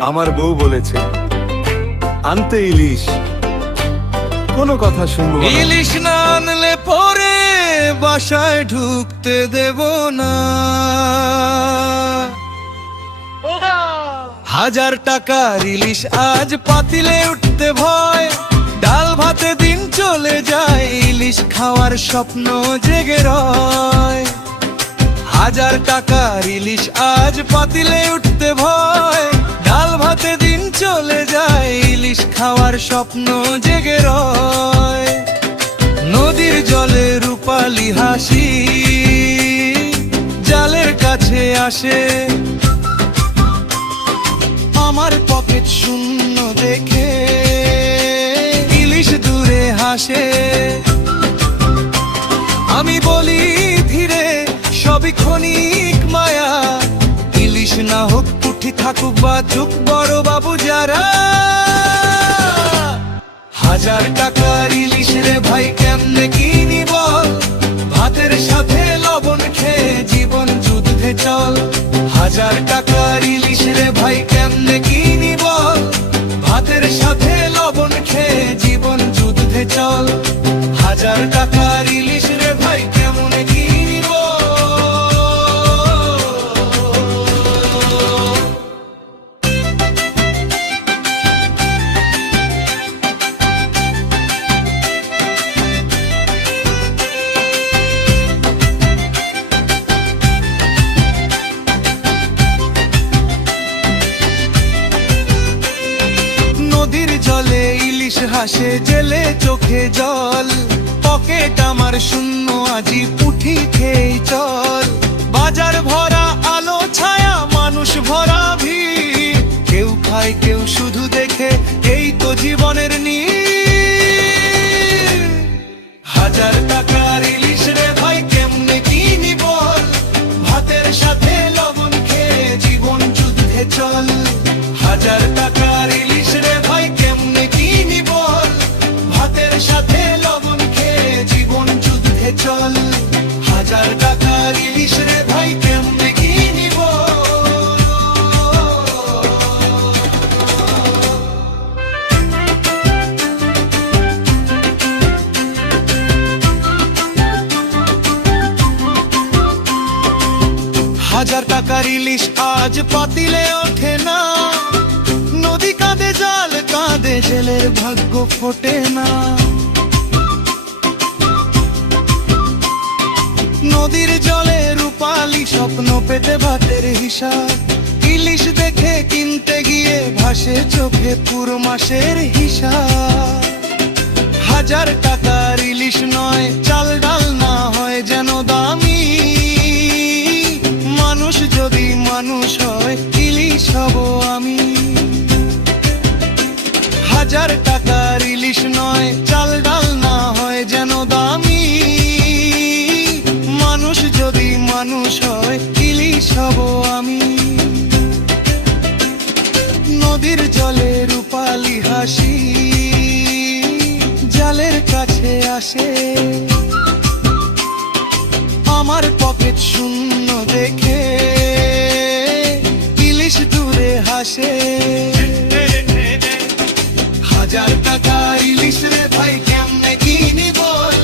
আমার বউ বলেছে আনতে ইলিশ। কোনো কথা শুনব ইলিশ না আনলে পরে বাসায় ঢুকতে দেব না। হাজার টাকার ইলিশ আজ পাতিলে উঠতে ভয়। ডাল ভাতে দিন চলে যায় ইলিশ খাওয়ার স্বপ্ন জেগে রয়। হাজার টাকার ইলিশ আজ পাতিলে উঠতে ভয়। ভাতে দিন চলে যায়, ইলিশ খাওয়ার স্বপ্ন জেগে রয়। নদীর জলে রূপালি হাসি জালের কাছে আসে। আমার পকেট শূন্য দেখে ইলিশ দূরে হাসে। পুঠি থাকুক বা চুক বড় বাবু যারা। হাজার টাকার ইলিশ রে ভাই, কেমনে কিনি বল ভাতের সাথে লবণ খেয়ে জীবন যুদ্ধে চল। হাজার টাকার ইলিশ রে ভাই, কেমনে কিনি বল ভাতের সাথে লবণ খেয়ে জীবন যুদ্ধে চল। হাজার টাকার ইলিশ হাসে জেলে চোখে জল। পকেট আমার শূন্য, আজি পুঠি খেয়ে চল। বাজার ভরা আলো, ছায়া, মানুষ ভরা ভিড়। কেউ খায়, কেউ শুধু দেখে, এই তো জীবনের নীড় হাজার টাকার ইলিশ আজ পাতিলে ওঠে না। নদী কাঁদে, জাল কাঁদে, জেলের ভাগ্য ফোটে না। নদীর জলে রূপালি স্বপ্ন পেতে ভাতের হিসাব। ইলিশ দেখে কিনতে গিয়ে ভাসে চোখে পুরো মাসের হিসাব। হাজার টাকার ইলিশ নয়, চাল ডাল হাজার টাকার ইলিশ নয়, চাল ডাল না হয় যেন দামি। মানুষ যদি মানুষ হয়, ইলিশ হব আমি। নদীর জলে রূপালি হাসি, জালের কাছে আসে। আমার পকেট শূন্য হাজার টাকা ইলিশ রে ভাই, কেমনে কিনি বল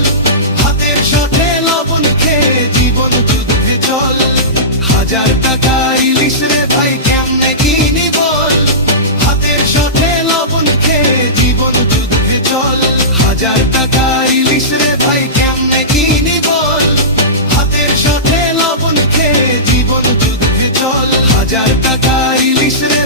হাতের সাথে লবণ খেয়ে জীবন যুদ্ধে চল। হাজার টাকা ইলিশ রে ভাই, কেমনে কিনি বল হাতের সাথে লবণ খেয়ে জীবন যুদ্ধে চল। হাজার টাকা ইলিশ রে ভাই, কেমনে কিনি বল হাতের সাথে লবণ খেয়ে জীবন যুদ্ধে চল। হাজার টাকা ইলিশ রে